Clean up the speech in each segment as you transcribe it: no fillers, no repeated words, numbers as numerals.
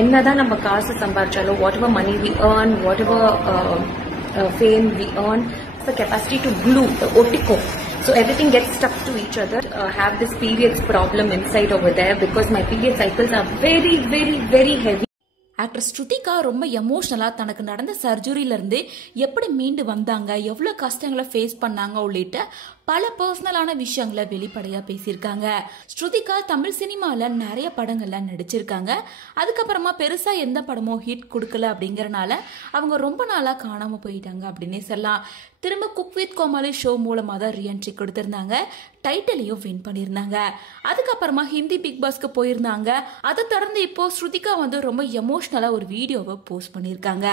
என்னதான் நம்ம காசு சம்பாதிச்சாலும் whatever money we earn, whatever fame we earn, it's the capacity to glue, otiko. So everything gets stuck to each other. Have this periods problem inside over there because my period cycles are very, very, very heavy. Actress Shrutika ரொம்ப எமோஷனலா தனக்கு நடந்த சர்ஜரியில இருந்து எப்படி மீண்டு வந்தாங்க, எவ்வளவு கஷ்டங்களை ஃபேஸ் பண்ணாங்க உள்ளிட்ட பல பர்சனலான விஷயங்களை வெளிப்படையா பேசியிருக்காங்க. ஸ்ருதிகா தமிழ் சினிமால நிறைய படங்கள்ல நடிச்சிருக்காங்க. அதுக்கப்புறமா பெருசா எந்த படமும் ஹிட் கொடுக்கல அப்படிங்கறனால அவங்க ரொம்ப நாளா காணாம போயிட்டாங்க அப்படின்னே சொல்லலாம். திரும்ப குக் வித் கோமாளி ஷோ மூலமா தான் ரீஎன்ட்ரி கொடுத்திருந்தாங்க. டைட்டிலையும் வின் பண்ணியிருந்தாங்க. அதுக்கப்புறமா ஹிந்தி பிக் பாஸ்க்கு போயிருந்தாங்க. அதை தொடர்ந்து இப்போ ஸ்ருதிகா ரொம்ப எமோஷனலா ஒரு வீடியோவை போஸ்ட் பண்ணியிருக்காங்க.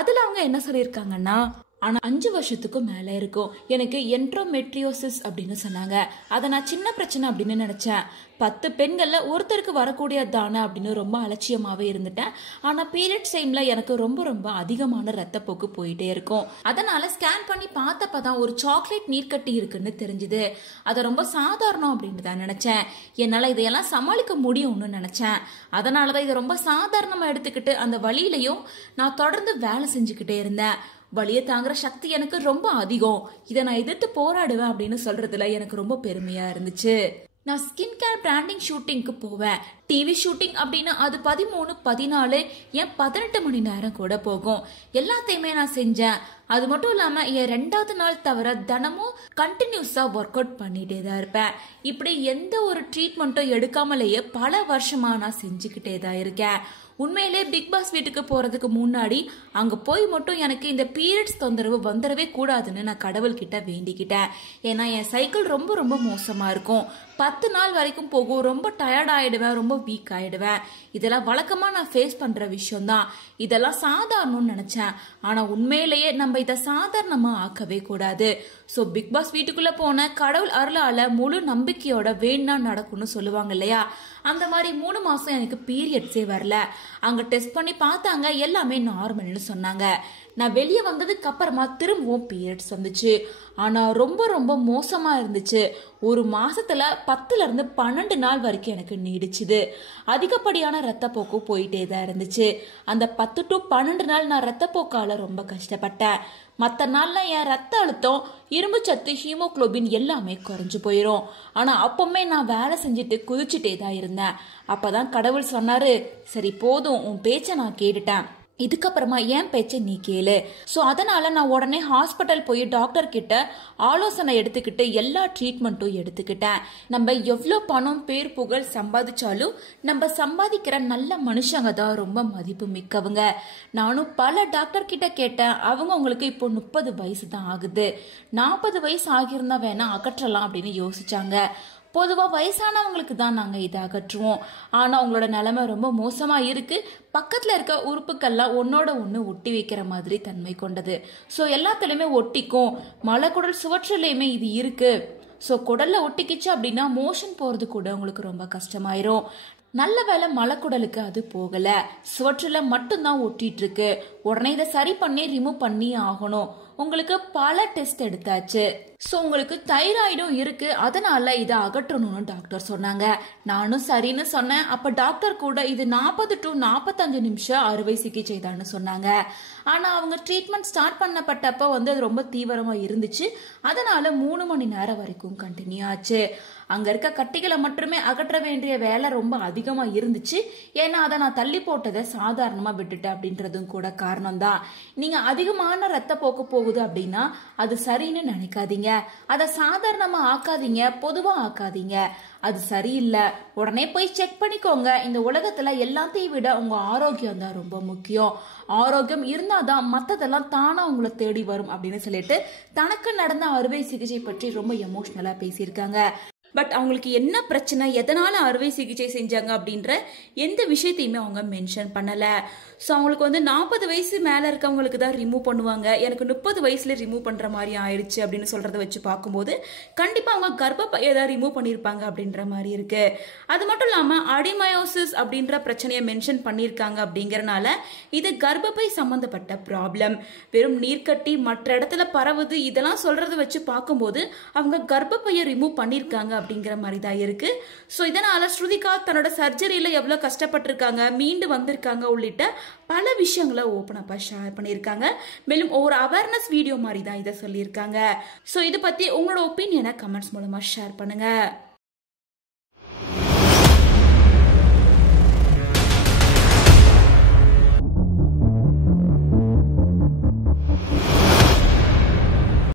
அதுல அவங்க என்ன சொல்லியிருக்காங்கன்னா, ஆனா 5 வருஷத்துக்கும் மேல இருக்கும், எனக்கு என்ட்ரோமெட்ரியோசிஸ் அப்படின்னு சொன்னாங்க. அதை நான் சின்ன பிரச்சனை அப்படின்னு நினைச்சேன். 10 பெண்கள்ல ஒருத்தருக்கு வரக்கூடியதானே அப்படின்னு ரொம்ப அலட்சியமாவே இருந்துட்டேன். ஆனா பீரியட்ஸ் டைம்ல எனக்கு ரொம்ப ரொம்ப அதிகமான ரத்தப்போக்கு போயிட்டே இருக்கும். அதனால ஸ்கேன் பண்ணி பார்த்தப்பதான் ஒரு சாக்லேட் நீர்க்கட்டி இருக்குன்னு தெரிஞ்சுது. அதை ரொம்ப சாதாரணம் அப்படின்னு தான் நினைச்சேன். என்னால இதையெல்லாம் சமாளிக்க முடியும்னு நினைச்சேன். அதனாலதான் இதை ரொம்ப சாதாரணமா எடுத்துக்கிட்டு அந்த வழியிலையும் நான் தொடர்ந்து வேலை செஞ்சுக்கிட்டே இருந்தேன். வலியை தாங்குற சக்தி எனக்கு ரொம்ப அதிகம். இதை நான் எதிர்த்து போராடுவேன் அப்படின்னு சொல்றதுல எனக்கு ரொம்ப பெருமையா இருந்துச்சு. நான் ஸ்கின் கேர் பிராண்டிங் ஷூட்டிங்க்கு போவேன். டிவி ஷூட்டிங் அப்படின்னா அது 13, 14 ஏன் 18 மணி நேரம் கூட போகும். எல்லாத்தையுமே நான் செஞ்சேன். அது மட்டும் இல்லாம என் 2வது நாள் தவிர தினமும் கண்டினியூஸா ஒர்க் அவுட் பண்ணிட்டே தான் இருப்பேன். இப்படி எந்த ஒரு ட்ரீட்மெண்ட்டும் எடுக்காமலேயே பல வருஷமா நான் செஞ்சுக்கிட்டே தான் இருக்கேன். உண்மையிலே பிக் பாஸ் வீட்டுக்கு போறதுக்கு முன்னாடி அங்க போய் மட்டும் எனக்கு இந்த பீரியட்ஸ் தொந்தரவு வந்துடவே கூடாதுன்னு நான் கடவுள்கிட்ட வேண்டிக்கிட்டேன். ஏன்னா என் சைக்கிள் ரொம்ப ரொம்ப மோசமா இருக்கும். 10 நாள் வரைக்கும் போகும். ரொம்ப டயர்ட் ஆயிடுவேன், ரொம்ப வீக் ஆயிடுவேன். இதெல்லாம் வழக்கமா நான் ஃபேஸ் பண்ற விஷயம் தான். இதெல்லாம் சாதாரணம்னு நினைச்சேன். ஆனா உண்மையிலேயே நம்ம இதை சாதாரணமா ஆக்கவே கூடாது. சோ பிக் பாஸ் வீட்டுக்குள்ள போன கடவுள் அருளால முழு நம்பிக்கையோட வேணா நடக்கும்னு சொல்லுவாங்க இல்லையா, அந்த மாதிரி 3 மாசம் எனக்கு பீரியட்ஸே வரல. அங்க டெஸ்ட் பண்ணி பார்த்தாங்க, எல்லாமே நார்மல்னு சொன்னாங்க. நான் வெளியே வந்ததுக்கு அப்புறமா திரும்பவும் பீரியட்ஸ் வந்துச்சு. ஆனா ரொம்ப ரொம்ப மோசமா இருந்துச்சு. ஒரு மாசத்துல 10ல இருந்து 12 நாள் வரைக்கும் எனக்கு நீடிச்சுது. அதிகப்படியான ரத்தப்போக்கு போயிட்டே தான் இருந்துச்சு. அந்த 10 to 12 நாள் நான் ரத்தப்போக்கால ரொம்ப கஷ்டப்பட்டேன். மற்ற நாள்ல என் ரத்த அழுத்தம், இரும்பு சத்து, ஹீமோகுளோபின் எல்லாமே குறைஞ்சு போயிரும். ஆனா அப்பவுமே நான் வேலை செஞ்சுட்டு குதிச்சுட்டே தான் இருந்தேன். அப்பதான் கடவுள் சொன்னாரு, சரி போதும், உன் பேச்ச நான் கேட்டுட்டேன், இதுக்கப்புறமா என் பேச்சை நீ கேளு. ஸோ அதனால நான் உடனே ஹாஸ்பிட்டல் போய் டாக்டர் கிட்ட ஆலோசனை எடுத்துக்கிட்டு எல்லா ட்ரீட்மெண்ட்டும் எடுத்துக்கிட்டேன். நம்ம எவ்வளோ பணம், பேர், புகழ் சம்பாதிச்சாலும் நம்ம சம்பாதிக்கிற நல்ல மனுஷங்க தான் ரொம்ப மதிப்பு மிக்கவங்க. நானும் பல டாக்டர் கிட்ட கேட்டேன். அவங்க உங்களுக்கு இப்போ 30 வயசு தான் ஆகுது, 40 வயசு ஆகியிருந்தா வேணா அகற்றலாம் அப்படின்னு யோசிச்சாங்க. பொதுவா வயசானவங்களுக்கு தான் நாங்க இதை அகற்றுவோம். ஆனா உங்களோட நிலைமை ரொம்ப மோசமா இருக்கு. பக்கத்துல இருக்க உறுப்புக்கள்லாம் ஒன்னோட ஒண்ணு ஒட்டி வைக்கிற மாதிரி தன்மை கொண்டது. சோ எல்லாத்துலயுமே ஒட்டிக்கும். மலைக்குடல் சுவற்றிலையுமே இது இருக்கு. சோ குடல்ல ஒட்டிக்கிச்சு அப்படின்னா மோஷன் போறது கூட உங்களுக்கு ரொம்ப கஷ்டமாயிரும். நல்ல வேலை மலைக்குடலுக்கு அது போகல, சுவற்றில மட்டும்தான் ஒட்டிட்டு இருக்கு. உடனே இதை சரி பண்ணி ரிமூவ் பண்ணி ஆகணும். உங்களுக்கு பல டெஸ்ட் எடுத்தாச்சு. சோ உங்களுக்கு தைராய்டும் இருக்கு, அதனால இதை அகற்றணும்னு டாக்டர் சொன்னாங்க. நானும் சரின்னு சொன்னேன். அப்ப டாக்டர் கூட இது 40 to 45 நிமிஷம் அறுவை சிகிச்சை தான் சொன்னாங்க. ஆனா அவங்க ட்ரீட்மெண்ட் ஸ்டார்ட் பண்ணப்பட்டப்ப அது ரொம்ப தீவிரமா இருந்துச்சு. அதனால 3 மணி நேரம் வரைக்கும் கண்டினியூ ஆச்சு. அங்க இருக்க கட்டிகளை மட்டுமே அகற்ற வேண்டிய வேலை ரொம்ப அதிகமா இருந்துச்சு. ஏன்னா அதை நான் தள்ளி போட்டதை சாதாரணமா விட்டுட்டேன் அப்படின்றதும் கூட காரணம் தான். நீங்க அதிகமான ரத்த போக்கு போகுது அப்படின்னா அது சரின்னு நினைக்காதீங்க. அதை சாதாரணமா ஆக்காதீங்க, பொதுவா ஆக்காதீங்க. அது சரியில்லை, உடனே போய் செக் பண்ணிக்கோங்க. இந்த உலகத்துல எல்லாத்தையும் விட உங்க ஆரோக்கியம் தான் ரொம்ப முக்கியம். ஆரோக்கியம் இருந்தாதான் மத்ததெல்லாம் தானா உங்களை தேடி வரும் அப்படின்னு சொல்லிட்டு தனக்கு நடந்த அறுவை சிகிச்சை பற்றி ரொம்ப எமோஷனலா பேசியிருக்காங்க. பட் அவங்களுக்கு என்ன பிரச்சனை, எதனால அறுவை சிகிச்சை செஞ்சாங்க அப்படின்ற எந்த விஷயத்தையுமே அவங்க மென்ஷன் பண்ணல. ஸோ அவங்களுக்கு 40 வயசு மேல இருக்கவங்களுக்கு தான் ரிமூவ் பண்ணுவாங்க. எனக்கு 30 வயசுல ரிமூவ் பண்ற மாதிரி ஆயிடுச்சு அப்படின்னு சொல்றத வச்சு பார்க்கும்போது கண்டிப்பா அவங்க கர்ப்பப்பையை தான் ரிமூவ் பண்ணியிருப்பாங்க அப்படின்ற மாதிரி இருக்கு. அது மட்டும் இல்லாம அடிமயோசிஸ் அப்படின்ற பிரச்சனையை மென்ஷன் பண்ணியிருக்காங்க. அப்படிங்கறனால இது கர்ப்பப்பை சம்பந்தப்பட்ட ப்ராப்ளம். வெறும் நீர்க்கட்டி மற்ற இடத்துல பரவுது இதெல்லாம் சொல்றத வச்சு பார்க்கும்போது அவங்க கர்ப்பப்பையை ரிமூவ் பண்ணியிருக்காங்க அப்படிங்கிற மாதிரி தான் இருக்கு. ஸோ இதனால ஸ்ருதிகா தன்னோட சர்ஜரியில எவ்வளவு கஷ்டப்பட்டிருக்காங்க, மீண்டு வந்திருக்காங்க உள்ளிட்ட பல விஷயங்களை ஓப்பன் அப்பா ஷேர் பண்ணியிருக்காங்க. மேலும் ஒரு அவேர்னஸ் வீடியோ மாதிரி தான் இதை சொல்லியிருக்காங்க. ஸோ இதை பத்தி உங்களோட ஒப்பீனியனை கமெண்ட்ஸ் மூலமா ஷேர் பண்ணுங்க.